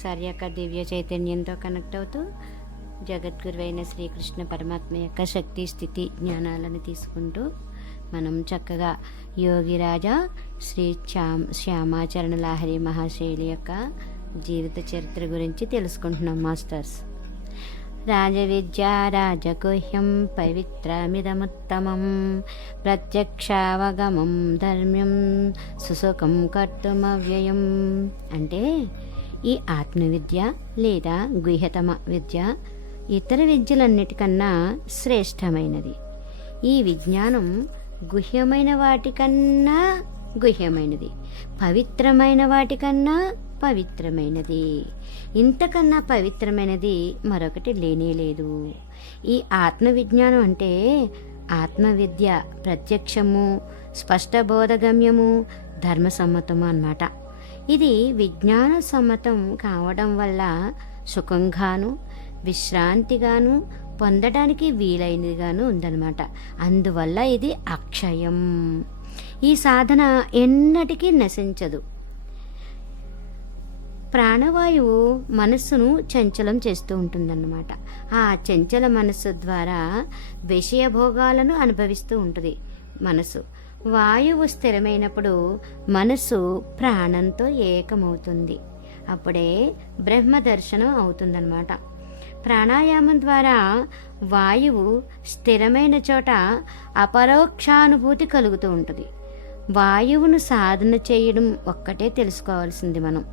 సారి యొక్క దివ్య చైతన్యంతో కనెక్ట్ అవుతూ జగద్గురువైన శ్రీకృష్ణ పరమాత్మ యొక్క శక్తి స్థితి జ్ఞానాలను తీసుకుంటూ మనం చక్కగా యోగిరాజా శ్రీ శ్యామాచరణ లాహిరి మహాశైలి యొక్క జీవిత చరిత్ర గురించి తెలుసుకుంటున్నాం మాస్టర్స్. రాజవిద్యా రాజగుహ్యం పవిత్రమిదముత్తమం ప్రత్యక్షావగమం ధర్మ్యం సుసుఖం కర్తుమవ్యయం. అంటే ఈ ఆత్మవిద్య లేదా గుహ్యతమ విద్య ఇతర విద్యలన్నిటికన్నా శ్రేష్టమైనది. ఈ విజ్ఞానం గుహ్యమైన వాటికన్నా గుహ్యమైనది, పవిత్రమైన వాటికన్నా పవిత్రమైనది. ఇంతకన్నా పవిత్రమైనది మరొకటి లేనే లేదు. ఈ ఆత్మవిజ్ఞానం అంటే ఆత్మవిద్య ప్రత్యక్షము, స్పష్టబోధగమ్యము, ధర్మసమ్మతము అన్నమాట. ఇది విజ్ఞాన సమ్మతం కావడం వల్ల సుఖంగాను విశ్రాంతిగాను పొందడానికి వీలైనదిగాను ఉందన్నమాట. అందువల్ల ఇది అక్షయం. ఈ సాధన ఎన్నటికీ నశించదు. ప్రాణవాయువు మనస్సును చంచలం చేస్తూ ఉంటుందన్నమాట. ఆ చంచల మనస్సు ద్వారా విషయభోగాలను అనుభవిస్తూ ఉంటుంది మనసు. వాయువు స్థిరమైనప్పుడు మనస్సు ప్రాణంతో ఏకమవుతుంది. అప్పుడే బ్రహ్మ దర్శనం అవుతుందన్నమాట. ప్రాణాయామం ద్వారా వాయువు స్థిరమైన చోట అపరోక్షానుభూతి కలుగుతూ ఉంటుంది. వాయువును సాధన చేయడం ఒక్కటే తెలుసుకోవాల్సింది మనం.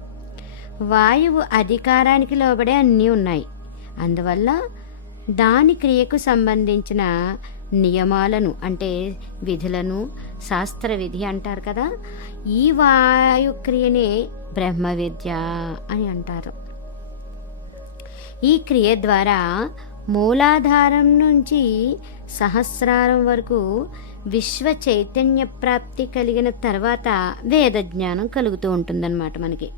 వాయువు అధికారానికి లోబడే అన్నీ ఉన్నాయి. అందువల్ల దాని క్రియకు సంబంధించిన నియమాలను అంటే విధులను శాస్త్ర విధి అంటారు కదా, ఈ వాయుక్రియనే బ్రహ్మ విద్య అని అంటారు. ఈ క్రియ ద్వారా మూలాధారం నుంచి సహస్రారం వరకు విశ్వ చైతన్య ప్రాప్తి కలిగిన తర్వాత వేద జ్ఞానం కలుగుతూ ఉంటుందన్నమాట మనకి.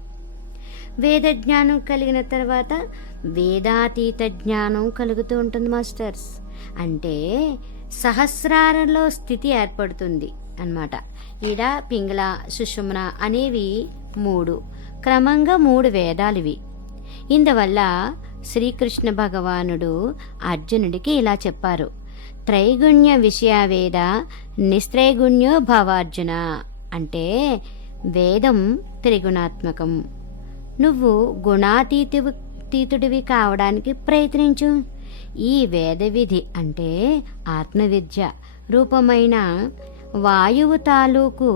వేద జ్ఞానం కలిగిన తర్వాత వేదాతీత జ్ఞానం కలుగుతూ ఉంటుంది మాస్టర్స్. అంటే సహస్రారంలో స్థితి ఏర్పడుతుంది అన్నమాట. ఈడ పింగళ సుషుమ్న అనేవి క్రమంగా 3 వేదాలు ఇవి. ఇందువల్ల శ్రీకృష్ణ భగవానుడు అర్జునుడికి ఇలా చెప్పారు: త్రైగుణ్య విషయవేద నిస్త్రైగుణ్యో భవార్జున. అంటే వేదం త్రిగుణాత్మకం. నువ్వు గుణాతీతుడివి కావడానికి ప్రయత్నించు. ఈ వేద విధి అంటే ఆత్మవిద్య రూపమైన వాయువు తాలూకు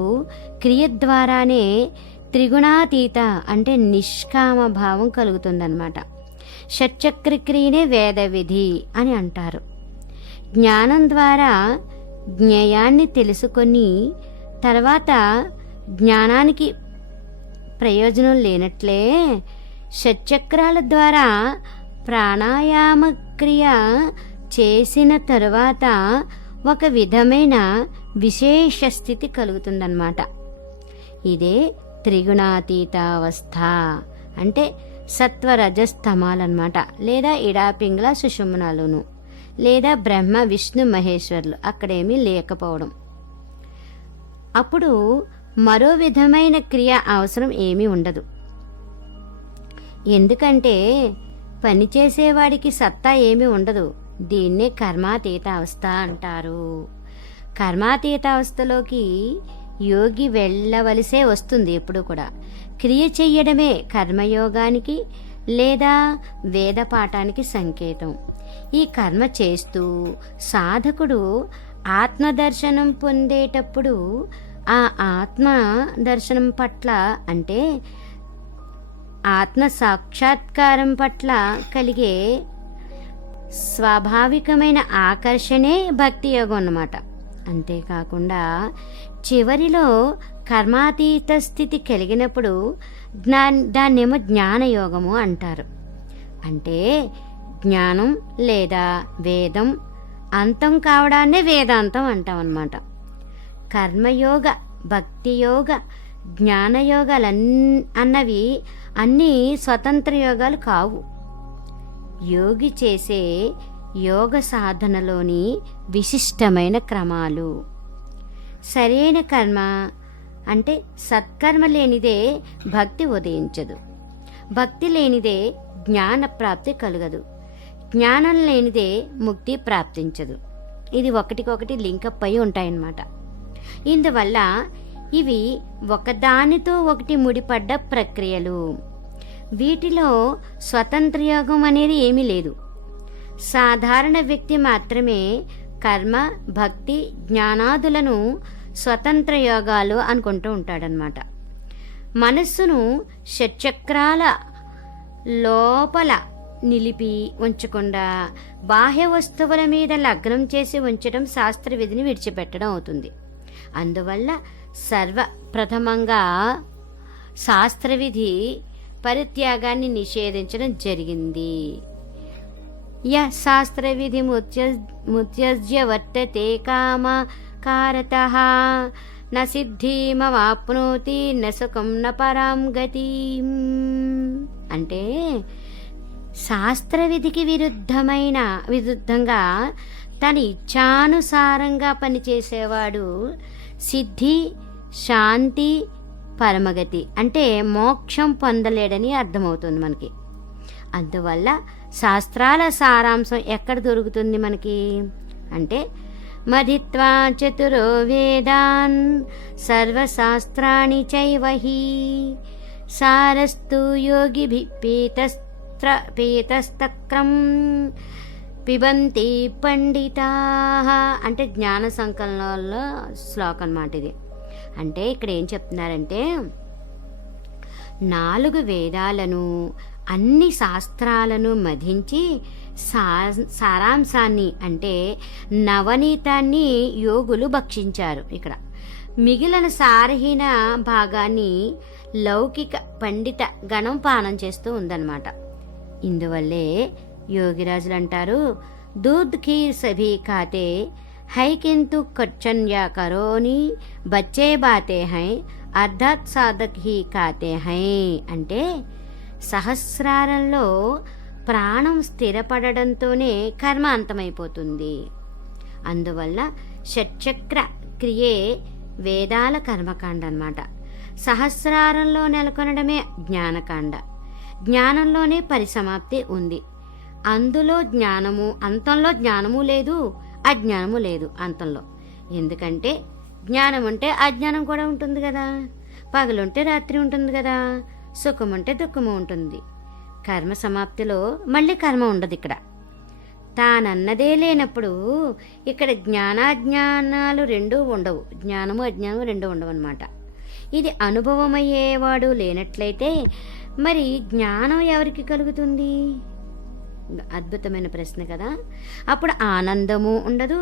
క్రియ ద్వారానే త్రిగుణాతీత అంటే నిష్కామ భావం కలుగుతుందన్నమాట. షట్చక్ర క్రియనే వేద విధి అని అంటారు. జ్ఞానం ద్వారా జ్ఞేయాన్ని తెలుసుకొని తర్వాత జ్ఞానానికి ప్రయోజనం లేనట్లే షట్చక్రాల ద్వారా ప్రాణాయామ క్రియ చేసిన తరువాత ఒక విధమైన విశేష స్థితి కలుగుతుందన్నమాట. ఇదే త్రిగుణాతీతావస్థ. అంటే సత్వరజస్తమాలన్నమాట. లేదా ఇడాపింగ్ల సుషుమ్నాలును, లేదా బ్రహ్మ విష్ణు మహేశ్వరులు అక్కడేమీ లేకపోవడం. అప్పుడు మరో విధమైన క్రియ అవసరం ఏమీ ఉండదు. ఎందుకంటే పనిచేసేవాడికి సత్తా ఏమీ ఉండదు. దీన్నే కర్మాతీతావస్థ అంటారు. కర్మాతీతావస్థలోకి యోగి వెళ్ళవలసే వస్తుంది ఎప్పుడు కూడా. క్రియ చెయ్యడమే కర్మయోగానికి లేదా వేద పాఠానికి సంకేతం. ఈ కర్మ చేస్తూ సాధకుడు ఆత్మదర్శనం పొందేటప్పుడు ఆ ఆత్మ దర్శనం పట్ల అంటే ఆత్మ సాక్షాత్కారం పట్ల కలిగే స్వాభావికమైన ఆకర్షణే భక్తి యోగం అన్నమాట. అంతేకాకుండా చివరిలో కర్మాతీత స్థితి కలిగినప్పుడు దాన్నేమో జ్ఞానయోగము అంటారు. అంటే జ్ఞానం లేదా వేదం అంతం కావడాన్నే వేదాంతం అంటాం అన్నమాట. కర్మయోగ, భక్తియోగ, జ్ఞానయోగాలన్నవి అన్నీ స్వతంత్ర యోగాలు కావు. యోగి చేసే యోగ సాధనలోని విశిష్టమైన క్రమాలు. సరైన కర్మ అంటే సత్కర్మ లేనిదే భక్తి ఉదయించదు. భక్తి లేనిదే జ్ఞాన ప్రాప్తి కలగదు, జ్ఞానం లేనిదే ముక్తి ప్రాప్తించదు. ఇది ఒకటికొకటి లింకప్ అయి ఉంటాయన్నమాట. ఇందువల్ల ఇవి ఒకదానితో ఒకటి ముడిపడ్డ ప్రక్రియలు. వీటిలో స్వతంత్ర యోగం అనేది ఏమీ లేదు. సాధారణ వ్యక్తి మాత్రమే కర్మ, భక్తి, జ్ఞానాదులను స్వతంత్ర యోగాలు అనుకుంటూ ఉంటాడనమాట. మనస్సును షట్చక్రాల లోపల నిలిపి ఉంచకుండా బాహ్య వస్తువుల మీద లగ్నం చేసి ఉంచడం శాస్త్ర విధిని విడిచిపెట్టడం అవుతుంది. అందువల్ల సర్వప్రథమంగా శాస్త్రవిధి పరిత్యాగాన్ని నిషేధించడం జరిగింది. శాస్త్రవిధి ముత్యజ్య వర్తతే కామకారతః న సిద్ధిమవాప్నోతి న సుఖం న పరాం గతిం. అంటే శాస్త్రవిధికి విరుద్ధంగా తన ఇచ్ఛానుసారంగా పనిచేసేవాడు సిద్ధి, శాంతి, పరమగతి అంటే మోక్షం పొందలేడని అర్థమవుతుంది మనకి. అందువల్ల శాస్త్రాల సారాంశం ఎక్కడ దొరుకుతుంది మనకి అంటే మధిత్వా చతురో వేదాన్ సర్వశాస్త్రాణి చైవహి సారస్తు యోగిభిః పీతస్తక్రం పిబంతి పండితాః అంటే జ్ఞాన సంకలనంలో శ్లోకం అన్నమాట ఇది. అంటే ఇక్కడ ఏం చెప్తున్నారంటే 4 వేదాలను అన్ని శాస్త్రాలను మధించి సారాంశాన్ని అంటే నవనీతాన్ని యోగులు భక్షించారు. ఇక్కడ మిగిలిన సారహీన భాగాన్ని లౌకిక పండిత గణం పానం చేస్తూ ఉందన్నమాట. ఇందువల్లే యోగిరాజులు అంటారు, దూద్ ఖీర్ సభీ ఖాతే హై కింతు కచ్చన్యా కరోని బచ్చే బాతే హై అర్ధాత్ సాధక్ హీ ఖాతే హై. అంటే సహస్రారంలో ప్రాణం స్థిరపడడంతోనే కర్మ అంతమైపోతుంది. అందువల్ల షట్చక్ర క్రియే వేదాల కర్మకాండ అన్నమాట. సహస్రారంలో నెలకొనడమే జ్ఞానకాండ. జ్ఞానంలోనే పరిసమాప్తి ఉంది. అందులో జ్ఞానము అంతంలో జ్ఞానము లేదు, అజ్ఞానము లేదు అంతంలో. ఎందుకంటే జ్ఞానం ఉంటే అజ్ఞానం కూడా ఉంటుంది కదా, పగలుంటే రాత్రి ఉంటుంది కదా, సుఖం అంటే దుఃఖము ఉంటుంది. కర్మ సమాప్తిలో మళ్ళీ కర్మ ఉండదు. ఇక్కడ తానన్నదే లేనప్పుడు ఇక్కడ జ్ఞానాజ్ఞానాలు రెండూ ఉండవు, జ్ఞానము అజ్ఞానము రెండూ ఉండవు అన్నమాట. ఇది అనుభవమయ్యేవాడు లేనట్లయితే మరి జ్ఞానం ఎవరికి కలుగుతుంది? అద్భుతమైన ప్రశ్న కదా. అప్పుడు ఆనందము ఉండదు,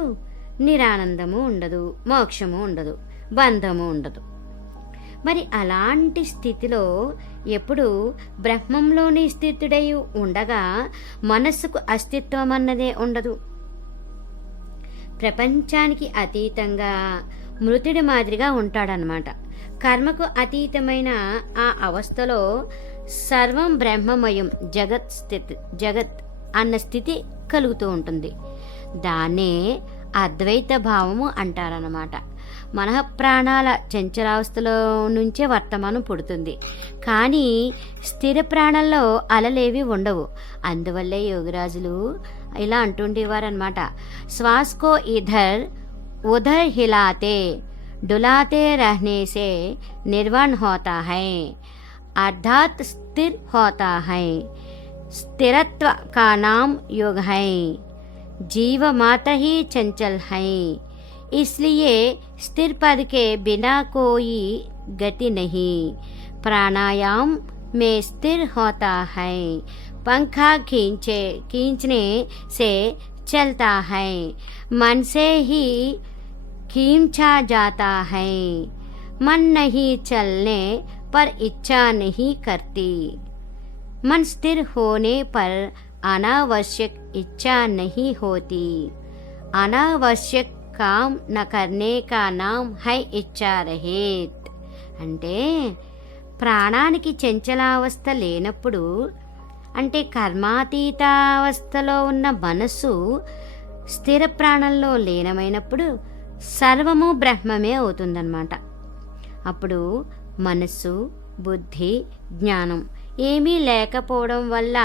నిరానందము ఉండదు, మోక్షము ఉండదు, బంధము ఉండదు. మరి అలాంటి స్థితిలో ఎప్పుడు బ్రహ్మంలోని స్థితుడై ఉండగా మనస్సుకు అస్తిత్వం అన్నదే ఉండదు. ప్రపంచానికి అతీతంగా మృతుడి మాదిరిగా ఉంటాడనమాట. కర్మకు అతీతమైన ఆ అవస్థలో సర్వం బ్రహ్మమయం జగత్ అన్న స్థితి కలుగుతూ ఉంటుంది. దాన్నే అద్వైత భావము అంటారన్నమాట. మనఃప్రాణాల చంచలావస్థలో నుంచే వర్తమానం పుడుతుంది, కానీ స్థిర ప్రాణంలో అలలేవి ఉండవు. అందువల్లే యోగిరాజులు ఇలా అంటుండేవారనమాట, శ్వాస్కో ఇధర్ ఉధర్ హిలాతే डुलाते रहने से निर्वाण होता है, अर्थात स्थिर होता है. स्थिरत्व का नाम योग है. जीव मात्र ही चंचल है, इसलिए स्थिर पद के बिना कोई गति नहीं. प्राणायाम में स्थिर होता है, पंखा खींचने से चलता है, मन से ही खींचा जाता है. मन नहीं चलने पर इच्छा नहीं करती. मन स्थिर होने पर अनावश्यक इच्छा नहीं होती. अनावश्यक काम न करने का नाम है इच्छा रहित. అంటే ప్రాణానికి చంచలావస్థ లేనప్పుడు, అంటే కర్మాతీతావస్థలో ఉన్న మనస్సు స్థిర ప్రాణంలో లీనమైనప్పుడు సర్వము బ్రహ్మమే అవుతుందన్నమాట. అప్పుడు మనస్సు, బుద్ధి, జ్ఞానం ఏమీ లేకపోవడం వల్ల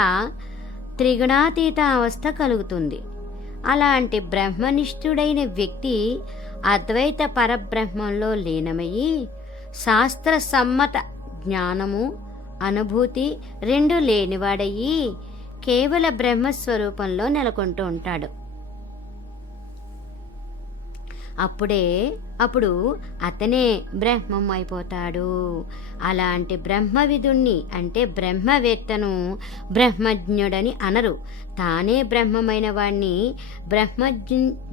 త్రిగుణాతీత అవస్థ కలుగుతుంది. అలాంటి బ్రహ్మనిష్ఠుడైన వ్యక్తి అద్వైత పరబ్రహ్మంలో లీనమయ్యి శాస్త్ర సమ్మత జ్ఞానము అనుభూతి రెండు లేనివాడయ్యి కేవల బ్రహ్మస్వరూపంలో నెలకొంటూ ఉంటాడు. అప్పుడు అతనే బ్రహ్మం అయిపోతాడు. అలాంటి బ్రహ్మవిదుణ్ణి అంటే బ్రహ్మవేత్తను బ్రహ్మజ్ఞుడని అనరు. తానే బ్రహ్మమైన వాణ్ణి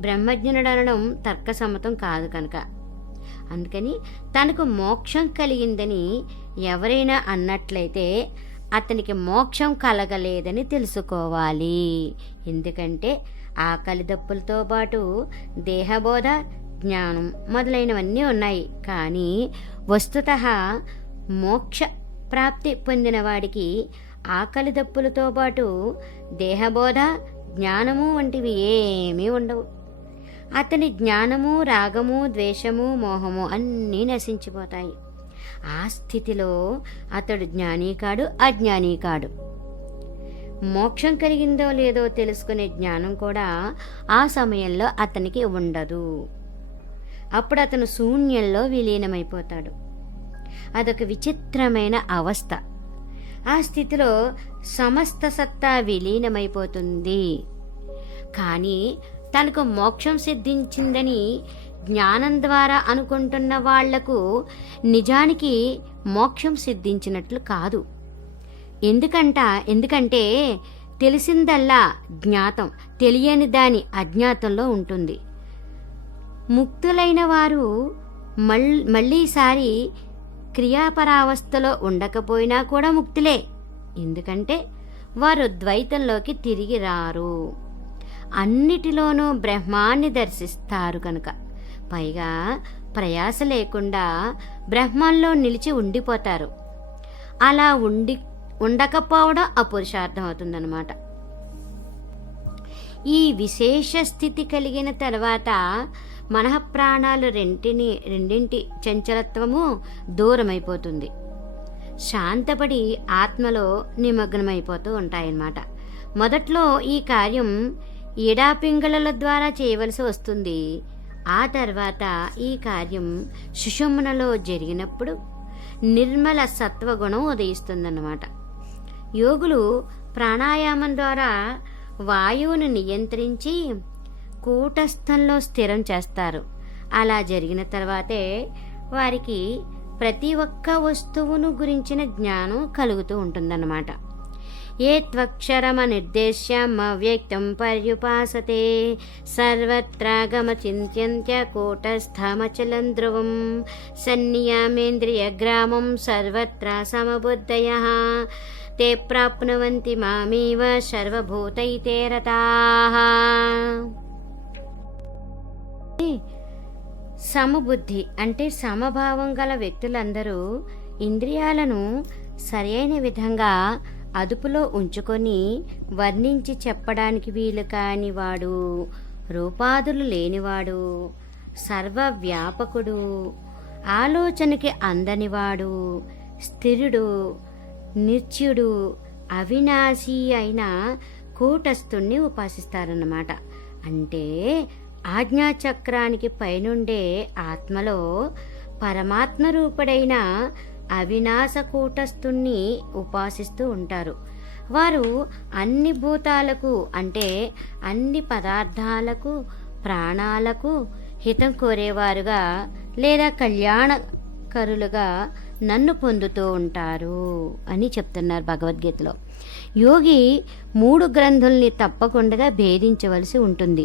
బ్రహ్మజ్ఞుడనడం తర్కసమ్మతం కాదు కనుక. అందుకని తనకు మోక్షం కలిగిందని ఎవరైనా అన్నట్లయితే అతనికి మోక్షం కలగలేదని తెలుసుకోవాలి. ఎందుకంటే ఆకలి దప్పులతో పాటు దేహబోధ జ్ఞానం మొదలైనవన్నీ ఉన్నాయి. కానీ వస్తుతః మోక్ష ప్రాప్తి పొందిన వాడికి ఆకలి దప్పులతో పాటు దేహబోధ జ్ఞానము వంటివి ఏమీ ఉండవు. అతని జ్ఞానము రాగము ద్వేషము మోహము అన్నీ నశించిపోతాయి. ఆ స్థితిలో అతడు జ్ఞాని కాడు, అజ్ఞాని కాడు. మోక్షం కలిగిందో లేదో తెలుసుకునే జ్ఞానం కూడా ఆ సమయంలో అతనికి ఉండదు. అప్పుడు అతను శూన్యంలో విలీనమైపోతాడు. అదొక విచిత్రమైన అవస్థ. ఆ స్థితిలో సమస్త సత్తా విలీనమైపోతుంది. కానీ తనకు మోక్షం సిద్ధించిందని జ్ఞానం ద్వారా అనుకుంటున్న వాళ్లకు నిజానికి మోక్షం సిద్ధించినట్లు కాదు. ఎందుకంటే తెలిసిందల్లా జ్ఞాతం, తెలియని దాని అజ్ఞాతంలో ఉంటుంది. ముక్తులైన వారు మళ్ళీసారి క్రియాపరావస్థలో ఉండకపోయినా కూడా ముక్తులే. ఎందుకంటే వారు ద్వైతంలోకి తిరిగి రారు. అన్నిటిలోనూ బ్రహ్మాన్ని దర్శిస్తారు కనుక. పైగా ప్రయాస లేకుండా బ్రహ్మంలో నిలిచి ఉండిపోతారు. అలా ఉండకపోవడం అపురుషార్థం అవుతుందన్నమాట. ఈ విశేష స్థితి కలిగిన తర్వాత మనఃప్రాణాలు రెండింటి చంచలత్వము దూరమైపోతుంది. శాంతపడి ఆత్మలో నిమగ్నమైపోతూ ఉంటాయన్నమాట. మొదట్లో ఈ కార్యం ఈడాపింగళల ద్వారా చేయవలసి వస్తుంది. ఆ తర్వాత ఈ కార్యం సుషుమ్నలో జరిగినప్పుడు నిర్మల సత్వగుణం ఉదయిస్తుందన్నమాట. యోగులు ప్రాణాయామం ద్వారా వాయువును నియంత్రించి కూటస్థంలో స్థిరం చేస్తారు. అలా జరిగిన తర్వాతే వారికి ప్రతి ఒక్క వస్తువును గురించిన జ్ఞానం కలుగుతూ ఉంటుందన్నమాట. ఏ త్వక్షరమనిర్దేశ్యం అవ్యక్తం పర్యుపాసతే సర్వత్రాగమచింత్యంత్య కూటస్థమచలం ధ్రువం సన్నియామేంద్రియగ్రామం సర్వత్రా సమబుద్ధయః తే ప్రాప్నువంతి మామేవ సర్వభూతైతే రతాః. సమబుద్ధి అంటే సమభావం గల వ్యక్తులందరూ ఇంద్రియాలను సరైన విధంగా అదుపులో ఉంచుకొని వర్ణించి చెప్పడానికి వీలు కానివాడు, రూపాదులు లేనివాడు, సర్వవ్యాపకుడు, ఆలోచనకి అందనివాడు, స్థిరుడు, నిత్యుడు, అవినాశి అయిన కూటస్థుణ్ణి ఉపాసిస్తారన్నమాట. అంటే ఆజ్ఞాచక్రానికి పైనుండే ఆత్మలో పరమాత్మ రూపుడైన అవినాశ కూటస్థుణ్ణి ఉపాసిస్తూ ఉంటారు. వారు అన్ని భూతాలకు అంటే అన్ని పదార్థాలకు ప్రాణాలకు హితం కోరేవారుగా లేదా కళ్యాణకరులుగా నన్ను పొందుతూ ఉంటారు అని చెప్తున్నారు భగవద్గీతలో. యోగి 3 గ్రంథుల్ని తప్పకుండా భేదించవలసి ఉంటుంది.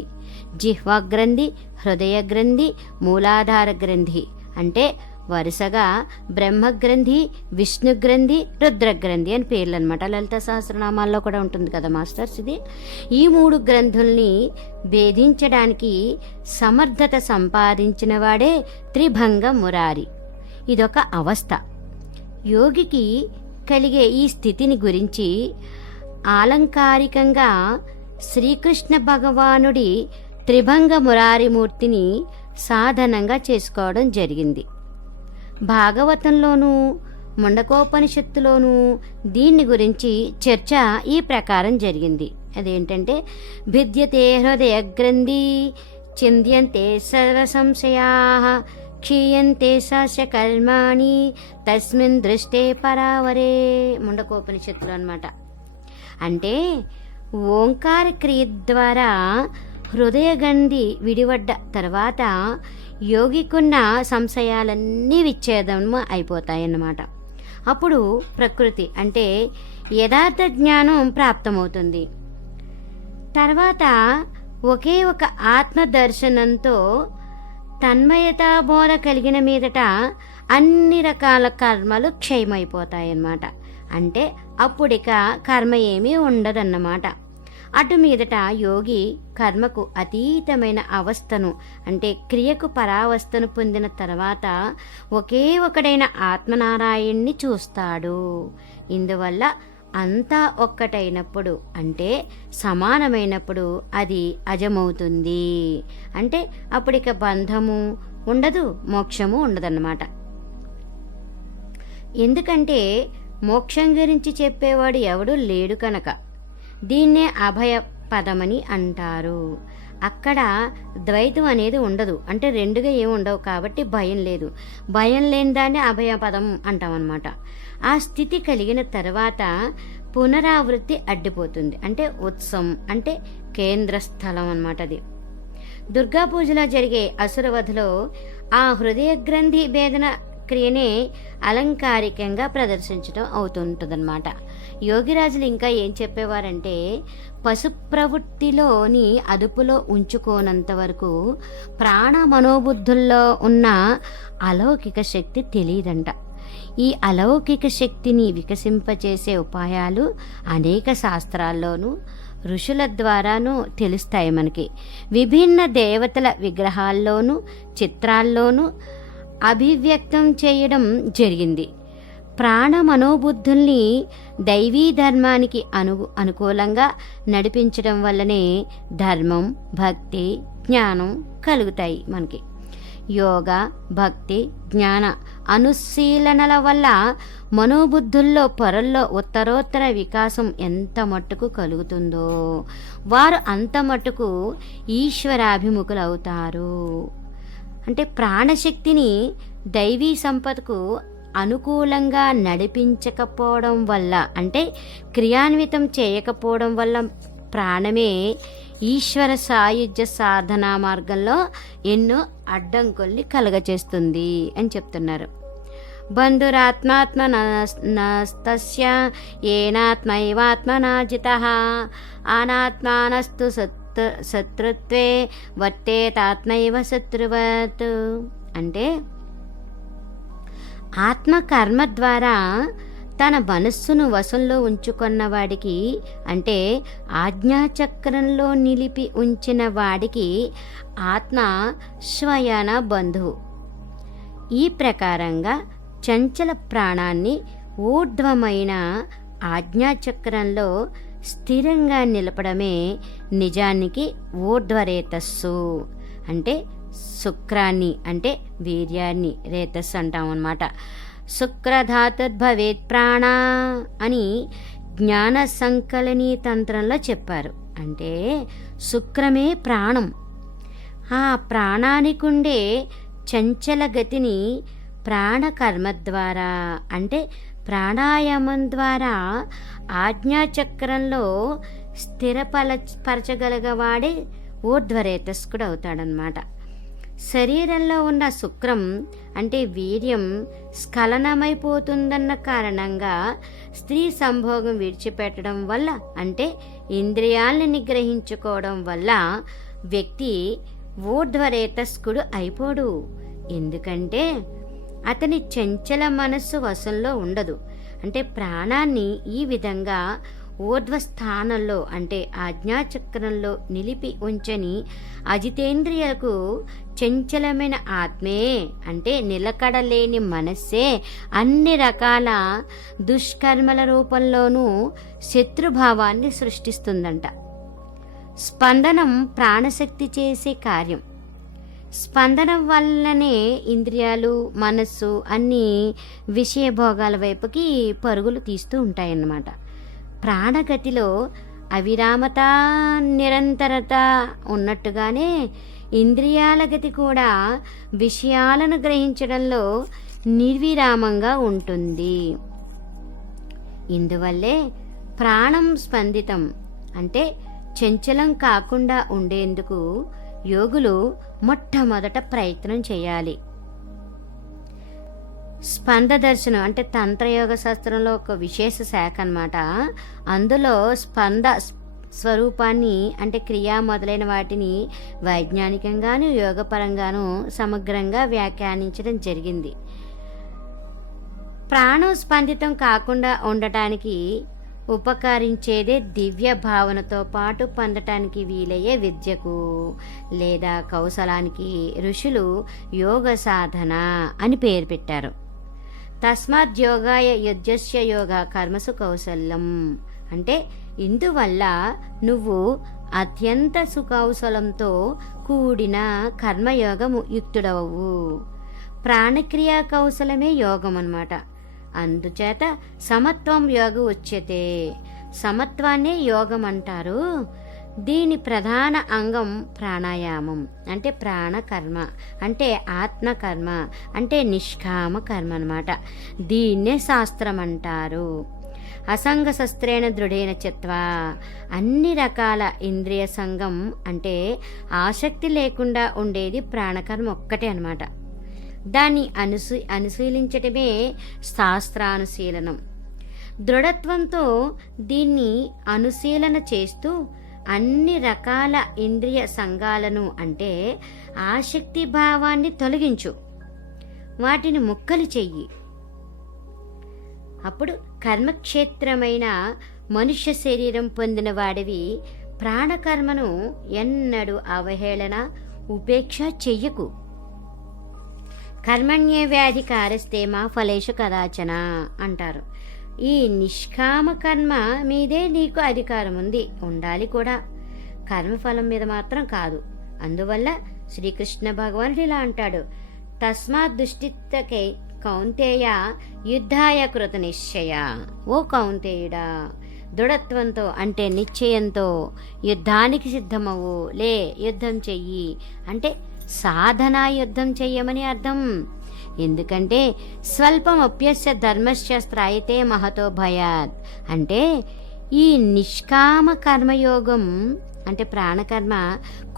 జిహ్వా గ్రంథి, హృదయ గ్రంథి, మూలాధార గ్రంథి అంటే వరుసగా బ్రహ్మగ్రంథి, విష్ణు గ్రంథి, రుద్రగ్రంథి అని పేర్లు అనమాట. లలిత సహస్రనామాల్లో కూడా ఉంటుంది కదా మాస్టర్స్. ఇది ఈ 3 గ్రంథుల్ని భేదించడానికి సమర్థత సంపాదించిన వాడే త్రిభంగ మురారి. ఇదొక అవస్థ. యోగికి కలిగే ఈ స్థితిని గురించి ఆలంకారికంగా శ్రీకృష్ణ భగవానుడి త్రిభంగ మురారిమూర్తిని సాధనంగా చేసుకోవడం జరిగింది. భాగవతంలోనూ ముండకోపనిషత్తులోనూ దీన్ని గురించి చర్చ ఈ ప్రకారం జరిగింది. అదేంటంటే, భిద్యతే హృదయ గ్రంథి చింద్యంతే సర్వ సంశయా క్షీయంతే సస్య కర్మాణి తస్మిన్ దృష్టే పరావరే. ముండకోపనిషత్తులు అన్నమాట. అంటే ఓంకార క్రియ ద్వారా హృదయ గంధి విడివడ్డ తర్వాత యోగికున్న సంశయాలన్నీ విచ్ఛేదం అయిపోతాయన్నమాట. అప్పుడు ప్రకృతి అంటే యథార్థ జ్ఞానం ప్రాప్తమవుతుంది. తర్వాత ఒకే ఒక ఆత్మ దర్శనంతో తన్మయతా బోధ కలిగిన మీదట అన్ని రకాల కర్మలు క్షయమైపోతాయన్నమాట. అంటే అప్పుడిక కర్మ ఏమీ ఉండదన్నమాట. అటు మీదట యోగి కర్మకు అతీతమైన అవస్థను అంటే క్రియకు పరావస్థను పొందిన తర్వాత ఒకే ఒకడైన ఆత్మనారాయణ్ణి చూస్తాడు. ఇందువల్ల అంతా ఒక్కటైనప్పుడు అంటే సమానమైనప్పుడు అది అజమవుతుంది. అంటే అప్పుడిక బంధము ఉండదు, మోక్షము ఉండదన్నమాట. ఎందుకంటే మోక్షం గురించి చెప్పేవాడు ఎవడు లేడు కనుక. దీన్నే అభయ పదమని అంటారు. అక్కడ ద్వైతం అనేది ఉండదు, అంటే రెండుగా ఏమి ఉండవు కాబట్టి భయం లేదు. భయం లేని దాన్ని అభయ పదం అంటామన్నమాట. ఆ స్థితి కలిగిన తర్వాత పునరావృత్తి అడ్డిపోతుంది. అంటే ఉత్సవం అంటే కేంద్ర స్థలం అన్నమాట. అది దుర్గా పూజలో జరిగే అసురవధలో ఆ హృదయ గ్రంథి భేదన క్రియనే అలంకారికంగా ప్రదర్శించడం అవుతుంటుందన్నమాట. యోగిరాజులు ఇంకా ఏం చెప్పేవారంటే, పశు ప్రవృత్తిలోని అదుపులో ఉంచుకోనంత వరకు ప్రాణ మనోబుద్ధుల్లో ఉన్న అలౌకిక శక్తి తెలియదంట. ఈ అలౌకిక శక్తిని వికసింపచేసే ఉపాయాలు అనేక శాస్త్రాల్లోనూ ఋషుల ద్వారానూ తెలుస్తాయి మనకి. విభిన్న దేవతల విగ్రహాల్లోనూ చిత్రాల్లోనూ అభివ్యక్తం చేయడం జరిగింది. ప్రాణ మనోబుద్ధుల్ని దైవీ ధర్మానికి అనుకూలంగా నడిపించడం వల్లనే ధర్మం, భక్తి, జ్ఞానం కలుగుతాయి మనకి. యోగ, భక్తి, జ్ఞాన అనుశీలనల వల్ల మనోబుద్ధుల్లో పొరల్లో ఉత్తరోత్తర వికాసం ఎంత మట్టుకు కలుగుతుందో వారు అంత మట్టుకు ఈశ్వరాభిముఖులు అవుతారు. అంటే ప్రాణశక్తిని దైవీ సంపదకు అనుకూలంగా నడిపించకపోవడం వల్ల అంటే క్రియాన్వితం చేయకపోవడం వల్ల ప్రాణమే ఈశ్వర సాయుధ్య సాధనా మార్గంలో ఎన్నో అడ్డంకుల్ని కలగచేస్తుంది అని చెప్తున్నారు. బంధురాత్మాత్మనస్తస్య ఏనాత్మైవాత్మనాజితః అనాత్మానస్తు శత్రుత్వే వర్తేతాత్మైవ శత్రువత్. అంటే ఆత్మ కర్మ ద్వారా తన మనస్సును వశంలో ఉంచుకున్న వాడికి అంటే ఆజ్ఞాచక్రంలో నిలిపి ఉంచిన వాడికి ఆత్మ స్వయాన బంధువు. ఈ ప్రకారంగా చంచల ప్రాణాన్ని ఊర్ధ్వమైన ఆజ్ఞాచక్రంలో స్థిరంగా నిలపడమే నిజానికి ఊర్ధ్వరేతస్సు. అంటే శుక్రాన్ని అంటే వీర్యాన్ని రేతస్సు అంటాం అన్నమాట. శుక్రధాతుర్భవేత్ ప్రాణ అని జ్ఞాన సంకలనీ తంత్రంలో చెప్పారు. అంటే శుక్రమే ప్రాణం. ఆ ప్రాణానికుండే చంచల గతిని ప్రాణకర్మ ద్వారా అంటే ప్రాణాయామం ద్వారా ఆజ్ఞాచక్రంలో స్థిరపరచగలగవాడే ఊర్ధ్వరేతస్కుడు అవుతాడనమాట. శరీరంలో ఉన్న శుక్రం అంటే వీర్యం స్ఖలనమైపోతుందన్న కారణంగా స్త్రీ సంభోగం విడిచిపెట్టడం వల్ల అంటే ఇంద్రియాలను నిగ్రహించుకోవడం వల్ల వ్యక్తి ఊర్ధ్వరేతస్కుడు అయిపోడు. ఎందుకంటే అతని చంచల మనస్సు వశంలో ఉండదు. అంటే ప్రాణాన్ని ఈ విధంగా ఊర్ధ్వస్థానంలో అంటే ఆజ్ఞాచక్రంలో నిలిపి ఉంచని అజితేంద్రియాలకు చంచలమైన ఆత్మే అంటే నిలకడలేని మనస్సే అన్ని రకాల దుష్కర్మల రూపంలోనూ శత్రుభావాన్ని సృష్టిస్తుందంట. స్పందనం ప్రాణశక్తి చేసే కార్యం. స్పందన వల్లనే ఇంద్రియాలు, మనస్సు అన్నీ విషయభోగాల వైపుకి పరుగులు తీస్తూ ఉంటాయన్నమాట. ప్రాణగతిలో అవిరామత, నిరంతరత ఉన్నట్టుగానే ఇంద్రియాల గతి కూడా విషయాలను గ్రహించడంలో నిర్విరామంగా ఉంటుంది. ఇందువల్లే ప్రాణం స్పందితం అంటే చంచలం కాకుండా ఉండేందుకు యోగులు మొట్టమొదట ప్రయత్నం చేయాలి. స్పంద దర్శనం అంటే తంత్రయోగ శాస్త్రంలో ఒక విశేష శాఖ అన్నమాట. అందులో స్పంద స్వరూపాన్ని అంటే క్రియ మొదలైన వాటిని వైజ్ఞానికంగాను యోగపరంగాను సమగ్రంగా వ్యాఖ్యానించడం జరిగింది. ప్రాణం స్పందితం కాకుండా ఉండటానికి ఉపకరించేదే దివ్య భావనతో పాటు పొందటానికి వీలయ్యే విద్యకు లేదా కౌశలానికి ఋషులు యోగ సాధన అని పేరు పెట్టారు. తస్మాత్ యోగాయ యుజ్యస్య యోగ కర్మసు కౌశల్యం అంటే ఇందువల్ల నువ్వు అత్యంత సుకౌశలంతో కూడిన కర్మయోగము యుక్తుడవు. ప్రాణక్రియా కౌశలమే యోగం అన్నమాట. అందుచేత సమత్వం యోగ ఉచ్యతే, సమత్వాన్నే యోగం అంటారు. దీని ప్రధాన అంగం ప్రాణాయామం అంటే ప్రాణకర్మ అంటే ఆత్మకర్మ అంటే నిష్కామ కర్మ అన్నమాట. దీన్నే శాస్త్రం అంటారు. అసంగ శస్త్రేణ దృఢేన చిత్వా అన్ని రకాల ఇంద్రియ సంగం అంటే ఆసక్తి లేకుండా ఉండేది ప్రాణకర్మ ఒక్కటే అన్నమాట. దాన్ని అనుశీలించటమే శాస్త్రానుశీలనం. దృఢత్వంతో దీన్ని అనుశీలన చేస్తూ అన్ని రకాల ఇంద్రియ సంఘాలను అంటే ఆసక్తి భావాన్ని తొలగించు, వాటిని ముక్కలు చెయ్యి. అప్పుడు కర్మక్షేత్రమైన మనుష్య శరీరం పొందిన వాడివి ప్రాణకర్మను ఎన్నడూ అవహేళన ఉపేక్ష చెయ్యకు. కర్మణ్యే వ్యాధి కారస్తే మా ఫలేషు కదాచన అంటారు. ఈ నిష్కామ కర్మ మీదే నీకు అధికారం ఉంది, ఉండాలి కూడా, కర్మఫలం మీద మాత్రం కాదు. అందువల్ల శ్రీకృష్ణ భగవానుడు ఇలా అంటాడు, తస్మాత్ దుష్టిత్తకే కౌంతేయ యుద్ధాయ కృత నిశ్చయ. ఓ కౌంతేయుడా, దృఢత్వంతో అంటే నిశ్చయంతో యుద్ధానికి సిద్ధమవు, లే యుద్ధం చెయ్యి అంటే సాధనా యుద్ధం చెయ్యమని అర్థం. ఎందుకంటే స్వల్పమప్యస్య ధర్మశాస్త్ర అయితే మహతో భయాత్ అంటే ఈ నిష్కామ కర్మయోగం అంటే ప్రాణకర్మ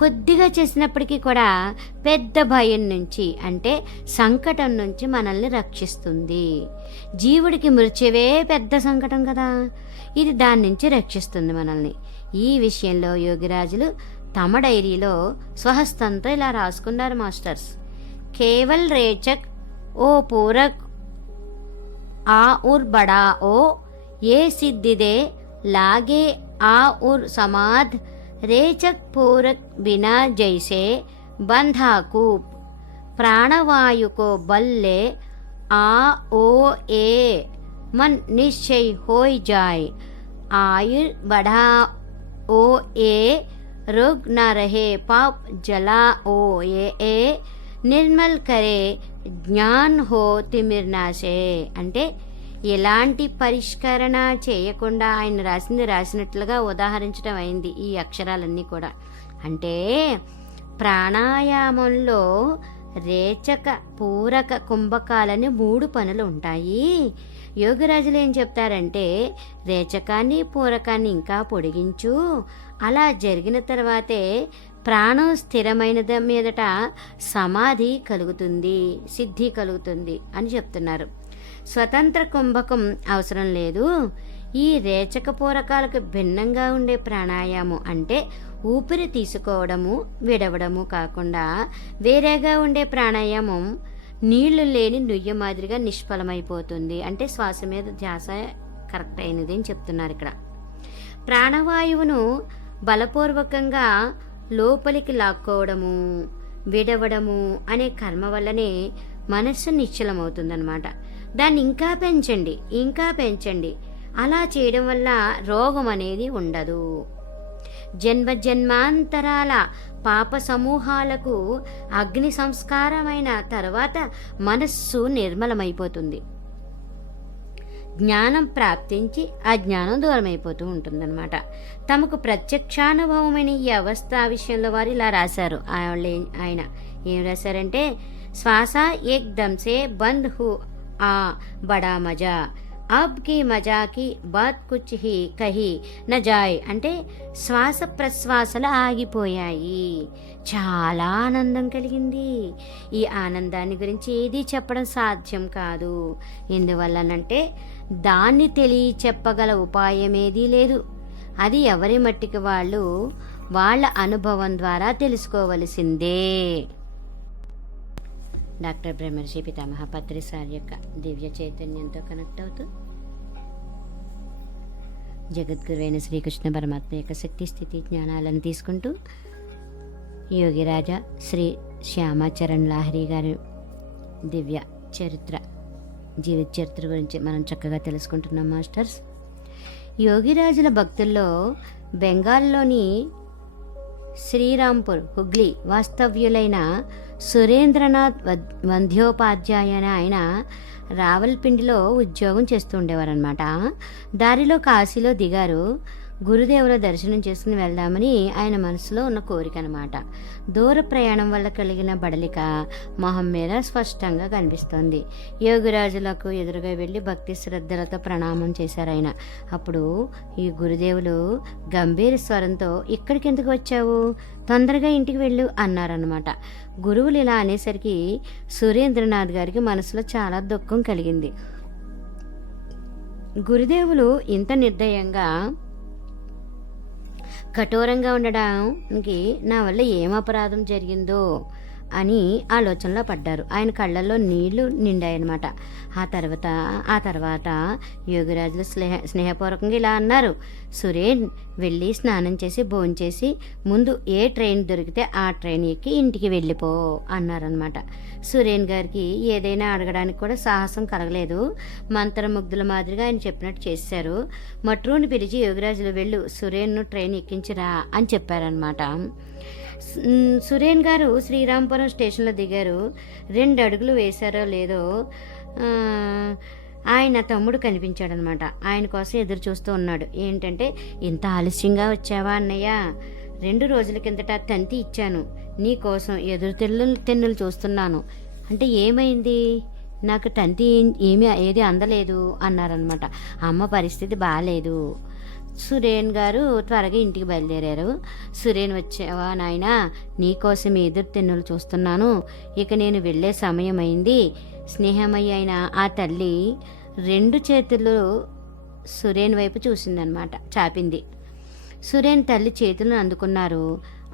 కొద్దిగా చేసినప్పటికీ కూడా పెద్ద భయం నుంచి అంటే సంకటం నుంచి మనల్ని రక్షిస్తుంది. జీవుడికి మృత్యువే పెద్ద సంకటం కదా, ఇది దాని నుంచి రక్షిస్తుంది మనల్ని. ఈ విషయంలో యోగిరాజులు తమ డైరీలో స్వహస్తంతో ఇలా రాసుకున్నారు మాస్టర్స్. కేవల్ రేచక్ ఓ పూరక్ ఆ ఉర్ బడా ఓ ఏ సిద్ధిదే లాగే ఆ ఉర్ సమాధ్ రేచక్ పూరక్ బినా జైసే బంధాకూప్ ప్రాణవాయుకో బల్లే ఆ ఓ ఏ मन निश्चय होई जाए आयुर बढ़ा ओ ए रोग न रहे पाप जला ओ ఏ నిర్మల్ కరే జ్ఞాన్ హో తిమిర్నాశే అంటే ఎలాంటి పరిష్కరణ చేయకుండా ఆయన రాసినట్లుగా ఉదాహరించడం అయింది ఈ అక్షరాలన్నీ కూడా. అంటే ప్రాణాయామంలో రేచక పూరక కుంభకాలని 3 పనులు ఉంటాయి. యోగిరాజులు ఏం చెప్తారంటే రేచకాన్ని పూరకాన్ని ఇంకా పొడిగించు, అలా జరిగిన తర్వాతే ప్రాణం స్థిరమైన మీదట సమాధి కలుగుతుంది, సిద్ధి కలుగుతుంది అని చెప్తున్నారు. స్వతంత్ర కుంభకం అవసరం లేదు. ఈ రేచక పూరకాలకు భిన్నంగా ఉండే ప్రాణాయామం అంటే ఊపిరి తీసుకోవడము విడవడము కాకుండా వేరేగా ఉండే ప్రాణాయామం నీళ్లు లేని నుయ్య మాదిరిగా నిష్ఫలమైపోతుంది. అంటే శ్వాస మీద ధ్యాస కరెక్ట్ అయినది అని చెప్తున్నారు ఇక్కడ. ప్రాణవాయువును బలపూర్వకంగా లోపలికి లాక్కోవడము విడవడము అనే కర్మ వల్లనే మనస్సు నిశ్చలమవుతుందన్నమాట. దాన్ని ఇంకా పెంచండి. అలా చేయడం వల్ల రోగం అనేది ఉండదు. జన్మ జన్మాంతరాల పాప సమూహాలకు అగ్ని సంస్కారమైన తర్వాత మనస్సు నిర్మలమైపోతుంది. జ్ఞానం ప్రాప్తించి అజ్ఞానం దూరమైపోతూ ఉంటుందన్నమాట. తమకు ప్రత్యక్షానుభవమైన ఈ అవస్థ విషయంలో వారు ఇలా రాశారు. ఆయన ఏం రాశారంటే, శ్వాస ఏక్ దమ్ సే బంద్ హు ఆ బడా మజా, అబ్ కి మజా కి బాత్ కుచ్ హీ కహీ న జాయ్. అంటే శ్వాస ప్రశ్వాసలు ఆగిపోయాయి, చాలా ఆనందం కలిగింది. ఈ ఆనందాన్ని గురించి ఏదీ చెప్పడం సాధ్యం కాదు. ఎందువల్లనంటే దాన్ని చెప్పగల ఉపాయం ఏదీ లేదు. అది ఎవరి మట్టికి వాళ్ళు వాళ్ళ అనుభవం ద్వారా తెలుసుకోవలసిందే. డాక్టర్ బ్రహ్మర్షి పితామహ పత్రి సార్ యొక్క దివ్య చైతన్యంతో కనెక్ట్ అవుతూ జగద్గురువైన శ్రీకృష్ణ పరమాత్మ యొక్క శక్తి స్థితి జ్ఞానాలను తీసుకుంటూ యోగిరాజా శ్రీ శ్యామాచరణ్ లాహిరి గారి దివ్య చరిత్ర, జీవిత చరిత్ర గురించి మనం చక్కగా తెలుసుకుంటున్నాం మాస్టర్స్. యోగిరాజుల భక్తుల్లో బెంగాల్లోని శ్రీరాంపూర్ హుగ్లీ వాస్తవ్యులైన సురేంద్రనాథ్ వంద్యోపాధ్యాయ అనే ఆయన రావల్పిండిలో ఉద్యోగం చేస్తూ ఉండేవారనమాట. దారిలో కాశీలో దిగారు. గురుదేవుల దర్శనం చేసుకుని వెళ్దామని ఆయన మనసులో ఉన్న కోరిక అనమాట. దూర ప్రయాణం వల్ల కలిగిన బడలిక మొహం మీద స్పష్టంగా కనిపిస్తోంది. యోగిరాజులకు ఎదురుగా వెళ్ళి భక్తి శ్రద్ధలతో ప్రణామం చేశారు ఆయన. అప్పుడు ఈ గురుదేవులు గంభీర స్వరంతో, ఇక్కడికి ఎందుకు వచ్చావు, తొందరగా ఇంటికి వెళ్ళు అన్నారన్నమాట. గురువులు ఇలా అనేసరికి సురేంద్రనాథ్ గారికి మనసులో చాలా దుఃఖం కలిగింది. గురుదేవులు ఇంత నిర్దయంగా కఠోరంగా ఉండడానికి నా వల్ల ఏం అపరాధం జరిగిందో అని ఆలోచనలో పడ్డారు. ఆయన కళ్ళల్లో నీళ్లు నిండాయన్నమాట. ఆ తర్వాత యోగిరాజులు స్నేహపూర్వకంగా ఇలా అన్నారు, సురేన్ వెళ్ళి స్నానం చేసి భోంచేసి ముందు ఏ ట్రైన్ దొరికితే ఆ ట్రైన్ ఎక్కి ఇంటికి వెళ్ళిపో అన్నారనమాట. సురేన్ గారికి ఏదైనా అడగడానికి కూడా సాహసం కలగలేదు. మంత్రముగ్ధుల మాదిరిగా ఆయన చెప్పినట్టు చేశారు. మట్రూని పిలిచి యోగిరాజులు వెళ్ళు, సురేన్ను ట్రైన్ ఎక్కించిరా అని చెప్పారనమాట. సురేన్ గారు శ్రీరాంపురం స్టేషన్లో దిగారు. 2 అడుగులు వేశారో లేదో ఆయన తమ్ముడు కనిపించాడనమాట. ఆయన కోసం ఎదురు చూస్తూ ఉన్నాడు. ఏంటంటే, ఇంత ఆలస్యంగా వచ్చావా అన్నయ్య, 2 రోజుల కిందట తంతి ఇచ్చాను, నీ కోసం ఎదురు తెన్నులు చూస్తున్నాను. అంటే ఏమైంది, నాకు తంతి ఏది అందలేదు అన్నారనమాట. అమ్మ పరిస్థితి బాగాలేదు. సురేన్ గారు త్వరగా ఇంటికి బయలుదేరారు. సురేన్, వచ్చావా నాయనా, నీకోసం ఎదురు తెన్నులు చూస్తున్నాను, ఇక నేను వెళ్ళే సమయం అయింది. స్నేహమయ్య అయిన ఆ తల్లి 2 చేతులు సురేన్ వైపు చూసిందనమాట, చాపింది. సురేన్ తల్లి చేతులను అందుకున్నారు.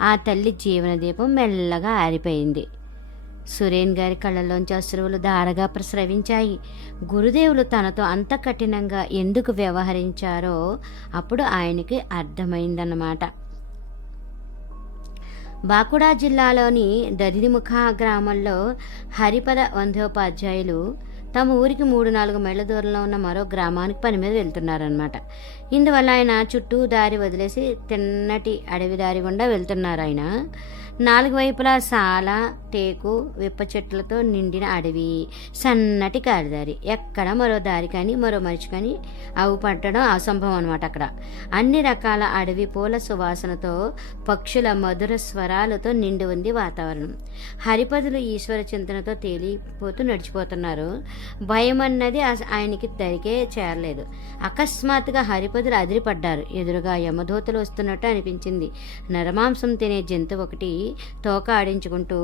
ఆ తల్లి జీవనదీపం మెల్లగా ఆరిపోయింది. సురేన్ గారి కళ్ళలోంచి అశ్రువులు ధారగా ప్రస్రవించాయి. గురుదేవులు తనతో అంత కఠినంగా ఎందుకు వ్యవహరించారో అప్పుడు ఆయనకి అర్థమైందన్నమాట. బాకుడా జిల్లాలోని దరిదిముఖ గ్రామంలో హరిపద వంద్యోపాధ్యాయులు తమ ఊరికి 3-4 మైళ్ళ దూరంలో ఉన్న మరో గ్రామానికి పని మీద వెళ్తున్నారనమాట. ఇందువల్ల ఆయన చుట్టూ దారి వదిలేసి తిన్నటి అడవి దారి గుండా వెళ్తున్నారు. ఆయన 4 వైపులా సాల, టేకు, విప్ప చెట్లతో నిండిన అడవి, సన్నటి కాలిదారి. ఎక్కడ మరో దారి కానీ మరో మనిషి కానీ అవి పట్టడం అసంభవం అనమాట. అక్కడ అన్ని రకాల అడవి పూల సువాసనతో, పక్షుల మధుర స్వరాలతో నిండి ఉంది వాతావరణం. హరిపదులు ఈశ్వర చింతనతో తేలిపోతూ నడిచిపోతున్నారు. భయం అన్నది ఆయనకి దరికే చేరలేదు. అకస్మాత్తుగా హరిపదులు అదిరిపడ్డారు. ఎదురుగా యమదూతలు వస్తున్నట్టు అనిపించింది. నరమాంసం తినే జంతువు ఒకటి తోక ఆడించుకుంటూ,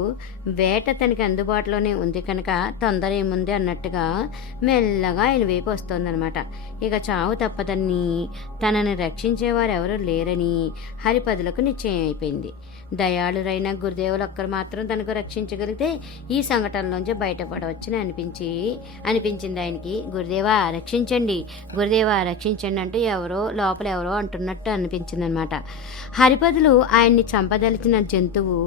వేట తనకి అందుబాటులోనే ఉంది కనుక తొందర ఏముంది అన్నట్టుగా మెల్లగా ఆయన వైపు వస్తోందనమాట. ఇక చావు తప్పదని, తనని రక్షించేవారు ఎవరూ లేరని హరిపదులకు నిశ్చయం అయిపోయింది. దయాళురైన గురుదేవులు ఒక్కరు మాత్రం తనకు రక్షించగలిగితే ఈ సంఘటనలోంచి బయటపడవచ్చని అనిపించింది ఆయనకి. గురుదేవా రక్షించండి, గురుదేవా రక్షించండి అంటూ లోపల ఎవరో అంటున్నట్టు అనిపించింది అనమాట. హరిపదులు ఆయన్ని చంపదలిచిన జంతువు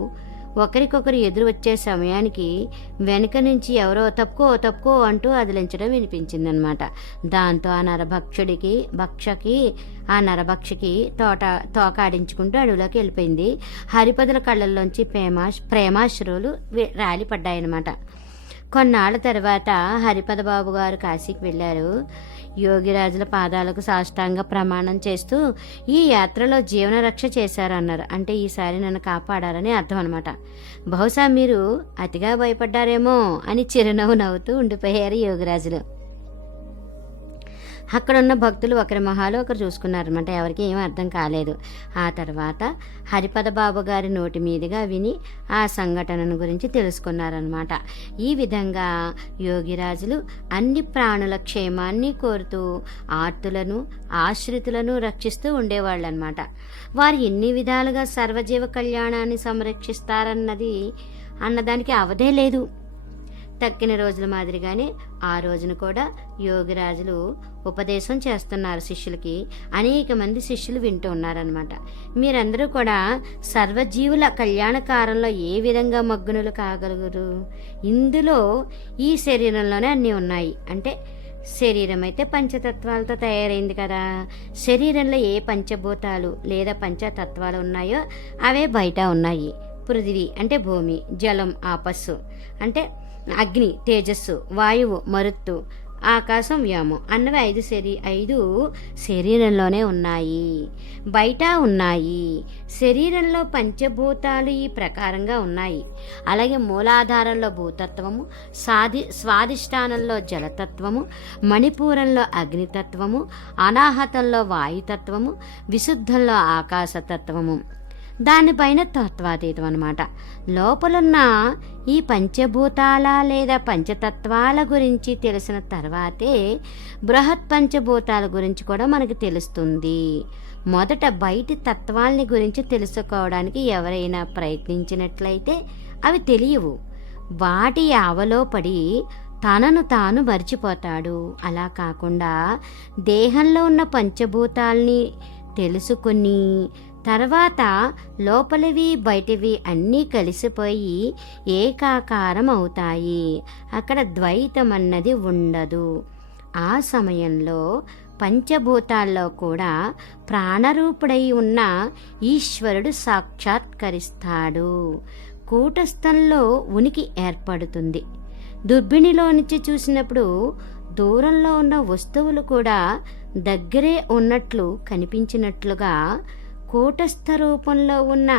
ఒకరికొకరు ఎదురు వచ్చే సమయానికి వెనుక నుంచి ఎవరో తప్పుకో తప్పుకో అంటూ అదిలించడం వినిపించిందనమాట. దాంతో ఆ నరభక్షకి తోకాడించుకుంటూ అడవిలోకి వెళ్ళిపోయింది. హరిపదుల కళ్ళల్లోంచి ప్రేమాశ్రువులు రాలిపడ్డాయన్నమాట. కొన్నాళ్ళ తర్వాత హరిపద బాబు గారు కాశీకి వెళ్ళారు. యోగిరాజుల పాదాలకు సాష్టాంగ ప్రమాణం చేస్తూ ఈ యాత్రలో జీవన రక్ష చేశారన్నారు. అంటే ఈసారి నన్ను కాపాడారని అర్థం అనమాట. బహుశా మీరు అతిగా భయపడ్డారేమో అని చిరునవ్వు నవ్వుతూ ఉండిపోయారు యోగిరాజులు. అక్కడున్న భక్తులు ఒకరి మొహాలు ఒకరు చూసుకున్నారనమాట. ఎవరికి ఏమీ అర్థం కాలేదు. ఆ తర్వాత హరిపద బాబు గారి నోటి మీదుగా విని ఆ సంఘటనను గురించి తెలుసుకున్నారనమాట. ఈ విధంగా యోగిరాజులు అన్ని ప్రాణుల క్షేమాన్ని కోరుతూ ఆర్తులను ఆశ్రితులను రక్షిస్తూ ఉండేవాళ్ళనమాట. వారు ఎన్ని విధాలుగా సర్వజీవ కళ్యాణాన్ని అన్నదానికి అవధే లేదు. తక్కిన రోజుల మాదిరిగానే ఆ రోజున కూడా యోగిరాజులు ఉపదేశం చేస్తున్నారు శిష్యులకి. అనేక మంది శిష్యులు వింటూ ఉన్నారనమాట. మీరందరూ కూడా సర్వజీవుల కళ్యాణకారంలో ఏ విధంగా మగ్నులు కాగలరు? ఇందులో ఈ శరీరంలోనే అన్నీ ఉన్నాయి. అంటే శరీరం అయితే పంచతత్వాలతో తయారైంది కదా. శరీరంలో ఏ పంచభూతాలు లేదా పంచతత్వాలు ఉన్నాయో అవే బయట ఉన్నాయి. పృథివీ అంటే భూమి, జలం ఆపస్సు అంటే అగ్ని తేజస్సు, వాయువు మరుత్తు, ఆకాశం వ్యోమం అన్నవి ఐదు శరీరంలోనే ఉన్నాయి, బయట ఉన్నాయి. శరీరంలో పంచభూతాలు ఈ ప్రకారంగా ఉన్నాయి. అలాగే మూలాధారంలో భూతత్వము, స్వాదిష్టానంలో జలతత్వము, మణిపూరంలో అగ్నితత్వము, అనాహతంలో వాయుతత్వము, విశుద్ధంలో ఆకాశతత్వము, దానిపైన తత్వాతీతం అన్నమాట. లోపలున్న ఈ పంచభూతాల లేదా పంచతత్వాల గురించి తెలిసిన తర్వాతే బృహత్ పంచభూతాల గురించి కూడా మనకు తెలుస్తుంది. మొదట బయటి తత్వాల్ని గురించి తెలుసుకోవడానికి ఎవరైనా ప్రయత్నించినట్లయితే అవి తెలియవు. వాటి ఆవలో పడి తనను తాను మర్చిపోతాడు. అలా కాకుండా దేహంలో ఉన్న పంచభూతాల్ని తెలుసుకుని తర్వాత లోపలివి బయటివి అన్నీ కలిసిపోయి ఏకాకారం అవుతాయి. అక్కడ ద్వైతం అన్నది ఉండదు. ఆ సమయంలో పంచభూతాల్లో కూడా ప్రాణరూపుడై ఉన్న ఈశ్వరుడు సాక్షాత్కరిస్తాడు. కూటస్థంలో ఉనికి ఏర్పడుతుంది. దుర్బిణిలో నుంచి చూసినప్పుడు దూరంలో ఉన్న వస్తువులు కూడా దగ్గరే ఉన్నట్లు కనిపించినట్లుగా కూటస్థ రూపంలో ఉన్న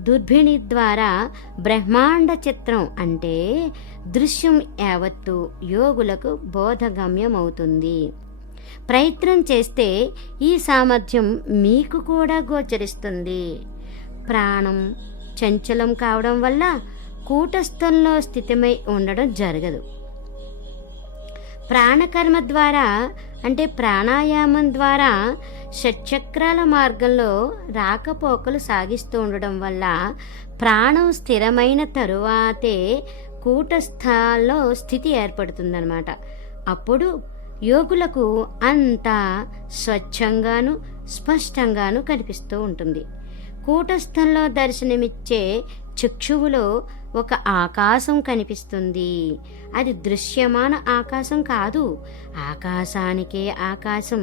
దుర్బిణి ద్వారా బ్రహ్మాండ చిత్రం అంటే దృశ్యం యావత్తు యోగులకు బోధగమ్యమవుతుంది. ప్రయత్నం చేస్తే ఈ సామర్థ్యం మీకు కూడా గోచరిస్తుంది. ప్రాణం చంచలం కావడం వల్ల కూటస్థంలో స్థితమై ఉండడం జరగదు. ప్రాణకర్మ ద్వారా అంటే ప్రాణాయామం ద్వారా షట్చక్రాల మార్గంలో రాకపోకలు సాగిస్తూ ఉండడం వల్ల ప్రాణం స్థిరమైన తరువాతే కూటస్థాల్లో స్థితి ఏర్పడుతుందన్నమాట. అప్పుడు యోగులకు అంతా స్వచ్ఛంగాను స్పష్టంగాను కనిపిస్తూ ఉంటుంది. కూటస్థంలో దర్శనమిచ్చే చక్షువులో ఒక ఆకాశం కనిపిస్తుంది. అది దృశ్యమాన ఆకాశం కాదు, ఆకాశానికే ఆకాశం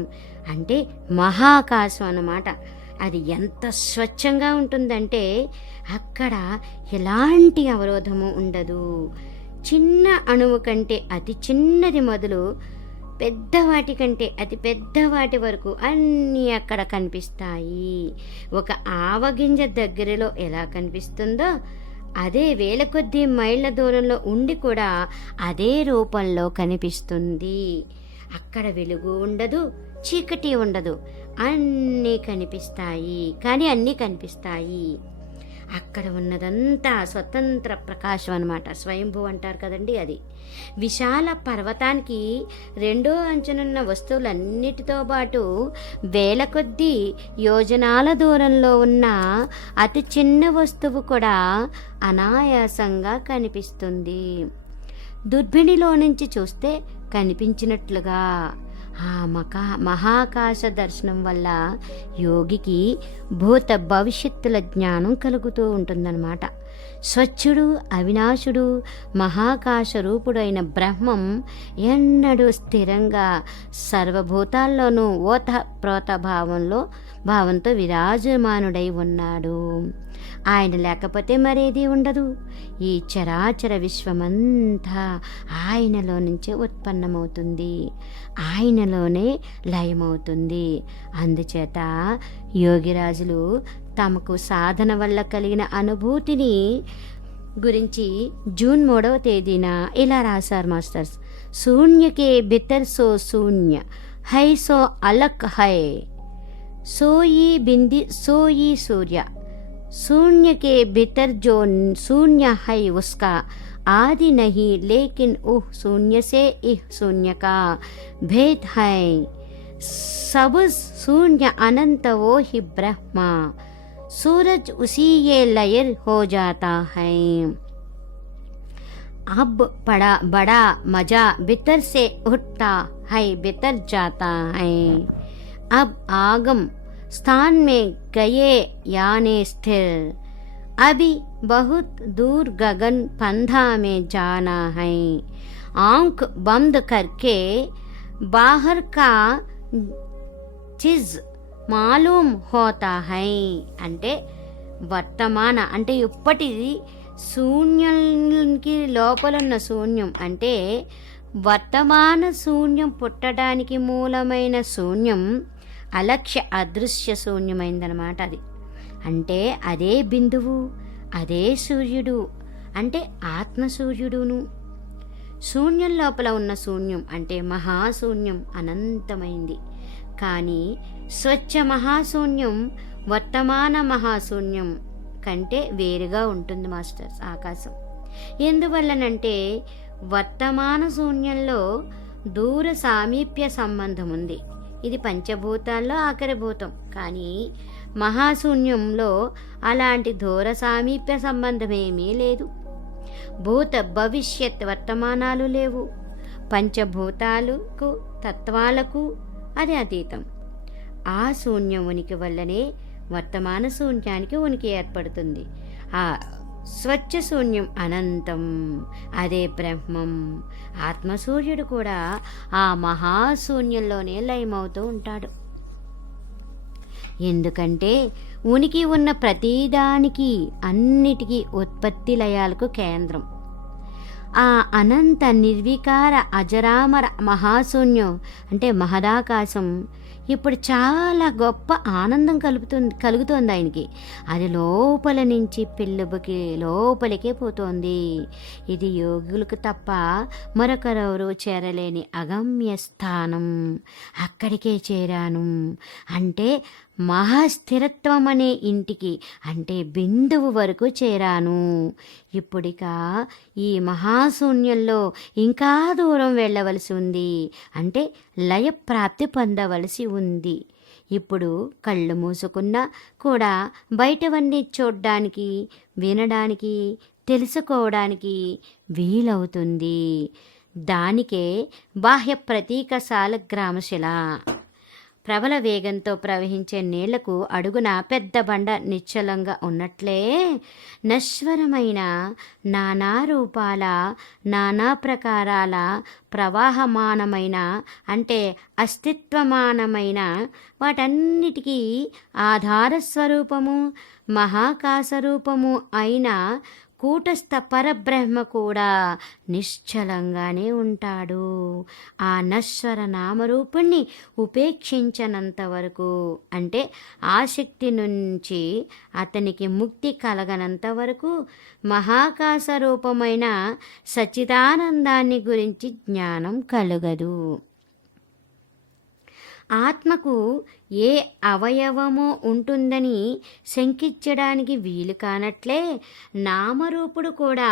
అంటే మహాకాశం అన్నమాట. అది ఎంత స్వచ్ఛంగా ఉంటుందంటే అక్కడ ఎలాంటి అవరోధము ఉండదు. చిన్న అణువు కంటే అతి చిన్నది మొదలు పెద్దవాటి కంటే అతి పెద్దవాటి వరకు అన్నీ అక్కడ కనిపిస్తాయి. ఒక ఆవగింజ దగ్గరలో ఎలా కనిపిస్తుందో అదే వేల కొద్ది మైళ్ళ దూరంలో ఉండి కూడా అదే రూపంలో కనిపిస్తుంది. అక్కడ వెలుగు ఉండదు, చీకటి ఉండదు, అన్నీ కనిపిస్తాయి. కానీ అన్నీ కనిపిస్తాయి. అక్కడ ఉన్నదంతా స్వతంత్ర ప్రకాశం అన్నమాట. స్వయంభూ అంటారు కదండి, అది. విశాల పర్వతానికి రెండో అంచునున్న వస్తువులన్నిటితో పాటు వేల కొద్దీ యోజనాల దూరంలో ఉన్న అతి చిన్న వస్తువు కూడా అనాయాసంగా కనిపిస్తుంది. దుర్బిణిలో నుంచి చూస్తే కనిపించినట్లుగా ఆ మహాకాశ దర్శనం వల్ల యోగికి భూత భవిష్యత్తుల జ్ఞానం కలుగుతూ ఉంటుందన్నమాట. స్వచ్ఛుడు, అవినాశుడు, మహాకాశ రూపుడైన బ్రహ్మం ఎన్నడూ స్థిరంగా సర్వభూతాల్లోనూ ఓతప్రోత భావంతో విరాజమానుడై ఉన్నాడు. ఆయన లేకపోతే మరేది ఉండదు. ఈ చరాచర విశ్వమంతా ఆయనలో నుంచే ఉత్పన్నమవుతుంది, ఆయనలోనే లయమవుతుంది. అందుచేత యోగిరాజులు తమకు సాధన వల్ల కలిగిన అనుభూతిని గురించి జూన్ 3వ తేదీన ఇలా రాశారు మాస్టర్స్. శూన్యకే బితర్ సో శూన్య హై సో అలక్ హై, సోయి బింది సోయి సూర్య, शून्य के भीतर जो शून्य है उसका आदि नहीं, लेकिन उह शून्य से इह शून्य का भेद है. सब शून्य अनंत वो ही ब्रह्म, सूरज उसी ये लयर हो जाता है. अब बड़ा मजा भीतर से उठता है, भीतर जाता है. अब आगम स्थान में गए यानी स्थिर, अभी बहुत दूर गगन पंधा में जाना है. आंख बंद करके बाहर का चीज मालूम होता है. అంటే వర్తమాన అంటే ఇప్పటిది శూన్యానికి లోపలున్న శూన్యం, అంటే వర్తమాన శూన్యం పుట్టడానికి మూలమైన శూన్యం అలక్ష్య అదృశ్య శూన్యమైందనమాట. అది అంటే అదే బిందువు, అదే సూర్యుడు, అంటే ఆత్మసూర్యుడును. శూన్యం లోపల ఉన్న శూన్యం అంటే మహాశూన్యం అనంతమైంది. కానీ స్వచ్ఛ మహాశూన్యం వర్తమాన మహాశూన్యం కంటే వేరుగా ఉంటుంది మాస్టర్స్ ఆకాశం. ఎందువల్లనంటే వర్తమాన శూన్యంలో దూర సామీప్య సంబంధం ఉంది. ఇది పంచభూతాల్లో ఆఖరి భూతం. కానీ మహాశూన్యంలో అలాంటి దూర సామీప్య సంబంధమేమీ లేదు. భూత భవిష్యత్ వర్తమానాలు లేవు. పంచభూతాలకు తత్వాలకు అది అతీతం. ఆ శూన్యం ఉనికి వల్లనే వర్తమాన శూన్యానికి ఉనికి ఏర్పడుతుంది. ఆ స్వచ్ఛ శూన్యం అనంతం, అదే బ్రహ్మం. ఆత్మసూర్యుడు కూడా ఆ మహాశూన్యంలోనే లయమవుతూ ఉంటాడు. ఎందుకంటే ఉనికి ఉన్న ప్రతిదానికి అన్నిటికీ ఉత్పత్తి లయాలకు కేంద్రం. ఆ అనంత నిర్వికార అజరామర మహాశూన్యం అంటే మహదాకాశం ఇప్పుడు చాలా గొప్ప ఆనందం కలుగుతోంది ఆయనకి. అది లోపల నుంచి పిల్లుబకి లోపలికే పోతోంది. ఇది యోగులకు తప్ప మరొకరెవరు చేరలేని అగమ్య స్థానం. అక్కడికే చేరాను అంటే మహాస్థిరత్వం అనే ఇంటికి, అంటే బిందువు వరకు చేరాను. ఇప్పుడిక ఈ మహాశూన్యంలో ఇంకా దూరం వెళ్ళవలసి ఉంది, అంటే లయప్రాప్తి పొందవలసి ఉంది. ఇప్పుడు కళ్ళు మూసుకున్నా కూడా బయటవన్నీ చూడ్డానికి, వినడానికి, తెలుసుకోవడానికి వీలవుతుంది. దానికే బాహ్య ప్రతీక శాలగ్రామశిల. ప్రబల వేగంతో ప్రవహించే నీళ్లకు అడుగున పెద్ద బండ నిశ్చలంగా ఉన్నట్లే నశ్వరమైన నానా రూపాల, నానా ప్రకారాల ప్రవాహమానమైన అంటే అస్తిత్వమానమైన వాటన్నిటికీ ఆధార స్వరూపము మహాకాశరూపము అయిన కూటస్థ పరబ్రహ్మ కూడా నిశ్చలంగానే ఉంటాడు. ఆ నశ్వర నామరూపుణ్ణి ఉపేక్షించనంత వరకు, అంటే ఆసక్తి నుంచి అతనికి ముక్తి కలగనంత వరకు మహాకాశ రూపమైన సచ్చిదానందాన్ని గురించి జ్ఞానం కలుగదు. ఆత్మకు ఏ అవయవమో ఉంటుందని శంకించడానికి వీలు కానట్లే నామరూపుడు కూడా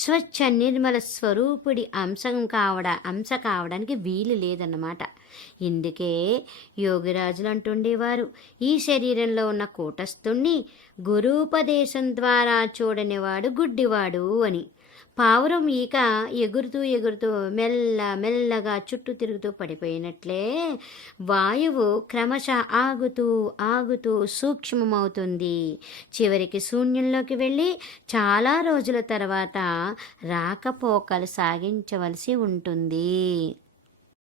స్వచ్ఛ నిర్మల స్వరూపుడి అంశ కావడానికి వీలు లేదన్నమాట. ఇందుకే యోగిరాజులు అంటుండేవారు, ఈ శరీరంలో ఉన్న కూటస్థుణ్ణి గురూపదేశం ద్వారా చూడనివాడు గుడ్డివాడు అని. పావురం ఈక ఎగురుతూ ఎగురుతూ మెల్లగా చుట్టూ తిరుగుతూ పడిపోయినట్లే వాయువు క్రమశః ఆగుతూ ఆగుతూ సూక్ష్మమవుతుంది. చివరికి శూన్యంలోకి వెళ్ళి చాలా రోజుల తర్వాత రాకపోకలు సాగించవలసి ఉంటుంది.